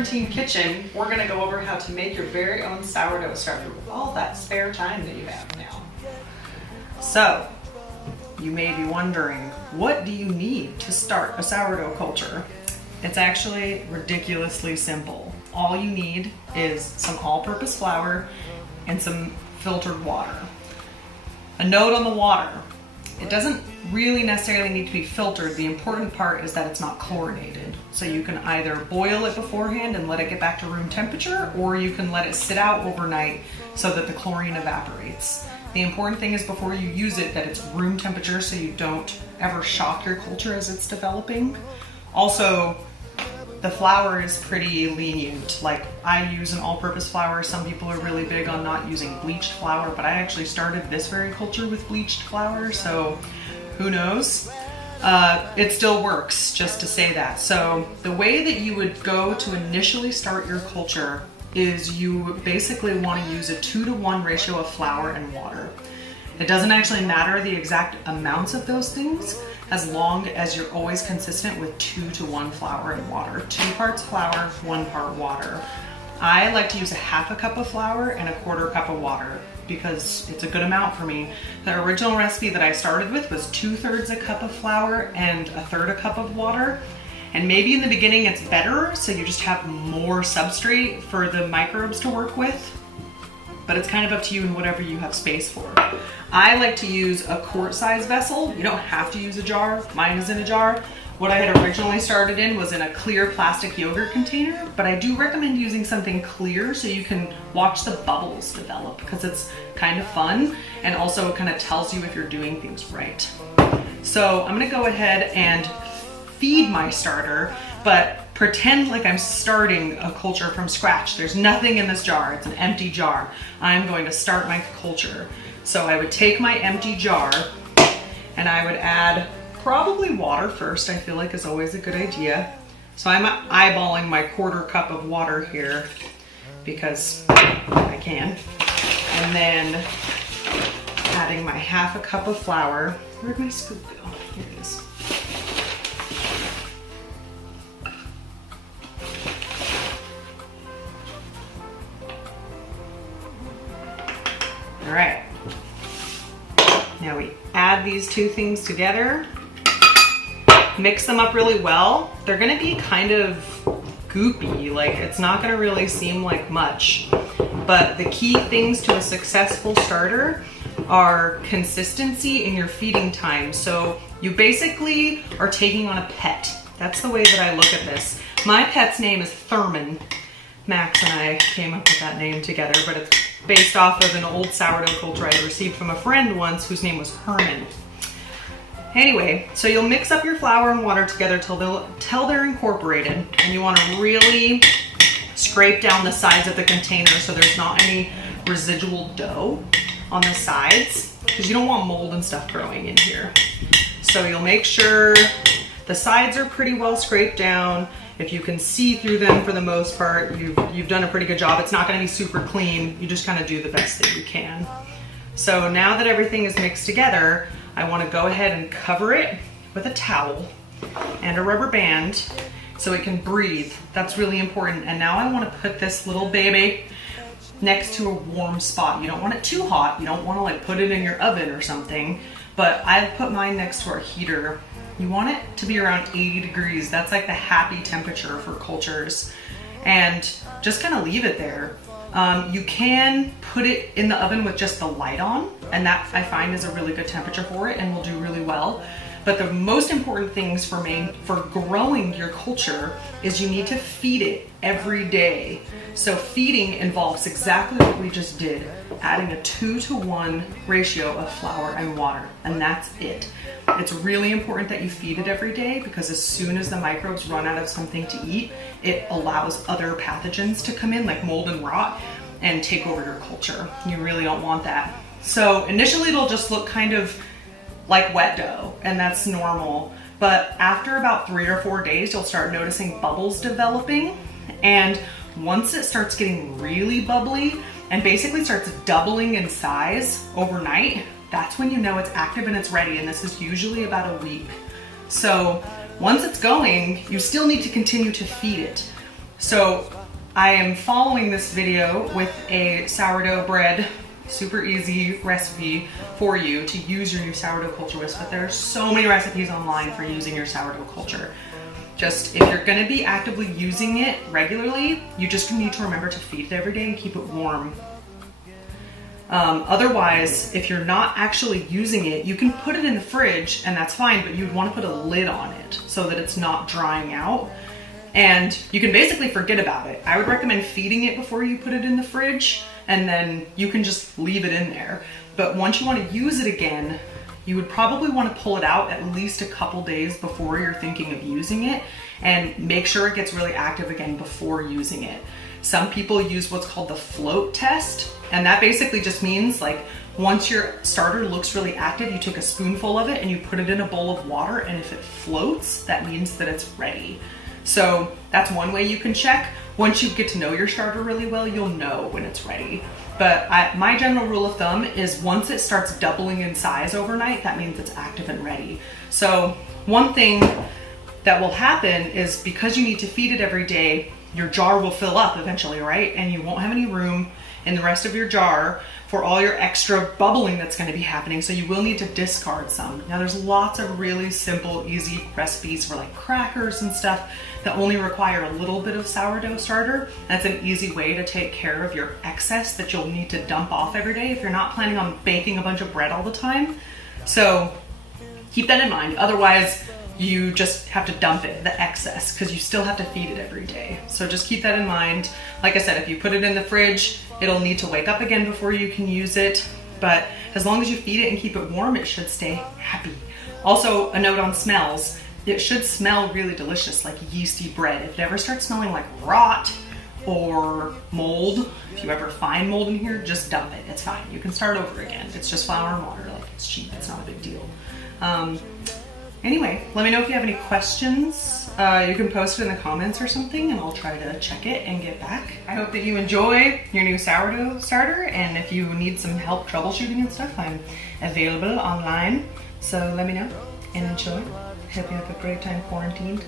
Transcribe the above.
quarantine kitchen, we're gonna go over how to make your very own sourdough starter with all that spare time that you have now. So, you may be wondering, what do you need to start a sourdough culture? It's actually ridiculously simple. All you need is some all-purpose flour and some filtered water. A note on the water. It doesn't really necessarily need to be filtered. The important part is that it's not chlorinated. So you can either boil it beforehand and let it get back to room temperature, or you can let it sit out overnight so that the chlorine evaporates. The important thing is before you use it that it's room temperature so you don't ever shock your culture as it's developing. Also, the flour is pretty lenient. Like, I use an all-purpose flour. Some people are really big on not using bleached flour, but I actually started this very culture with bleached flour, so who knows? It still works, just to say that. So the way that you would go to initially start your culture is you basically want to use a 2-to-1 ratio of flour and water. It doesn't actually matter the exact amounts of those things, as long as you're always consistent with 2-to-1 flour and water. 2 parts flour, 1 part water. I like to use a half a cup of flour and a 1/4 cup of water because it's a good amount for me. The original recipe that I started with was 2/3 a cup of flour and 1/3 a cup of water. And maybe in the beginning it's better, so you just have more substrate for the microbes to work with. But it's kind of up to you and whatever you have space for. I like to use a quart-size vessel. You don't have to use a jar. Mine is in a jar. What I had originally started in was in a clear plastic yogurt container, but I do recommend using something clear so you can watch the bubbles develop, because it's kind of fun and also it kind of tells you if you're doing things right. So I'm gonna go ahead and feed my starter, but pretend like I'm starting a culture from scratch. There's nothing in this jar, it's an empty jar. I'm going to start my culture. So I would take my empty jar and I would add probably water first, I feel like is always a good idea. So I'm eyeballing my 1/4 cup of water here because I can. And then adding my half a cup of flour. Where'd my scoop go? Here it is. All right, now we add these 2 things together, mix them up really well. They're gonna be kind of goopy, like it's not gonna really seem like much, but the key things to a successful starter are consistency in your feeding time. So you basically are taking on a pet. That's the way that I look at this. My pet's name is Thurman. Max and I came up with that name together, but it's based off of an old sourdough culture I received from a friend once whose name was Herman. Anyway, so you'll mix up your flour and water together till they're incorporated, and you want to really scrape down the sides of the container so there's not any residual dough on the sides, because you don't want mold and stuff growing in here. So you'll make sure the sides are pretty well scraped down. If you can see through them for the most part, you've done a pretty good job. It's not gonna be super clean. You just kind of do the best that you can. So now that everything is mixed together, I wanna go ahead and cover it with a towel and a rubber band so it can breathe. That's really important. And now I wanna put this little baby next to a warm spot. You don't want it too hot. You don't wanna like put it in your oven or something, but I've put mine next to our heater. You want it to be around 80 degrees. That's like the happy temperature for cultures. And just kind of leave it there. You can put it in the oven with just the light on, and that I find is a really good temperature for it and will do really well. But the most important things for growing your culture is you need to feed it every day. So feeding involves exactly what we just did, adding a 2-to-1 ratio of flour and water, and that's it. It's really important that you feed it every day, because as soon as the microbes run out of something to eat, it allows other pathogens to come in, like mold and rot, and take over your culture. You really don't want that. So initially it'll just look kind of like wet dough, and that's normal. But after about 3 or 4 days, you'll start noticing bubbles developing. And once it starts getting really bubbly and basically starts doubling in size overnight, that's when you know it's active and it's ready. And this is usually about a week. So once it's going, you still need to continue to feed it. So I am following this video with a sourdough bread, super easy recipe for you to use your new sourdough culture with, but there are so many recipes online for using your sourdough culture. Just if you're gonna be actively using it regularly, you just need to remember to feed it every day and keep it warm. Otherwise, if you're not actually using it, you can put it in the fridge and that's fine, but you'd want to put a lid on it so that it's not drying out. And you can basically forget about it. I would recommend feeding it before you put it in the fridge, and then you can just leave it in there. But once you want to use it again, you would probably want to pull it out at least a couple days before you're thinking of using it, and make sure it gets really active again before using it. Some people use what's called the float test, and that basically just means like once your starter looks really active, you take a spoonful of it and you put it in a bowl of water, and if it floats, that means that it's ready. So that's one way you can check. Once you get to know your starter really well, you'll know when it's ready. But my general rule of thumb is once it starts doubling in size overnight, that means it's active and ready. So one thing that will happen is because you need to feed it every day, your jar will fill up eventually, right? And you won't have any room in the rest of your jar for all your extra bubbling that's going to be happening, so you will need to discard some. Now there's lots of really simple, easy recipes for like crackers and stuff that only require a little bit of sourdough starter. That's an easy way to take care of your excess that you'll need to dump off every day if you're not planning on baking a bunch of bread all the time. So keep that in mind. Otherwise, you just have to dump it, the excess, because you still have to feed it every day. So just keep that in mind. Like I said, if you put it in the fridge, it'll need to wake up again before you can use it. But as long as you feed it and keep it warm, it should stay happy. Also, a note on smells. It should smell really delicious, like yeasty bread. If it ever starts smelling like rot or mold, if you ever find mold in here, just dump it. It's fine. You can start over again. It's just flour and water. Like, it's cheap. It's not a big deal. Anyway, let me know if you have any questions. You can post it in the comments or something and I'll try to check it and get back. I hope that you enjoy your new sourdough starter, and if you need some help troubleshooting and stuff, I'm available online. So let me know and enjoy. Hope you have a great time quarantined.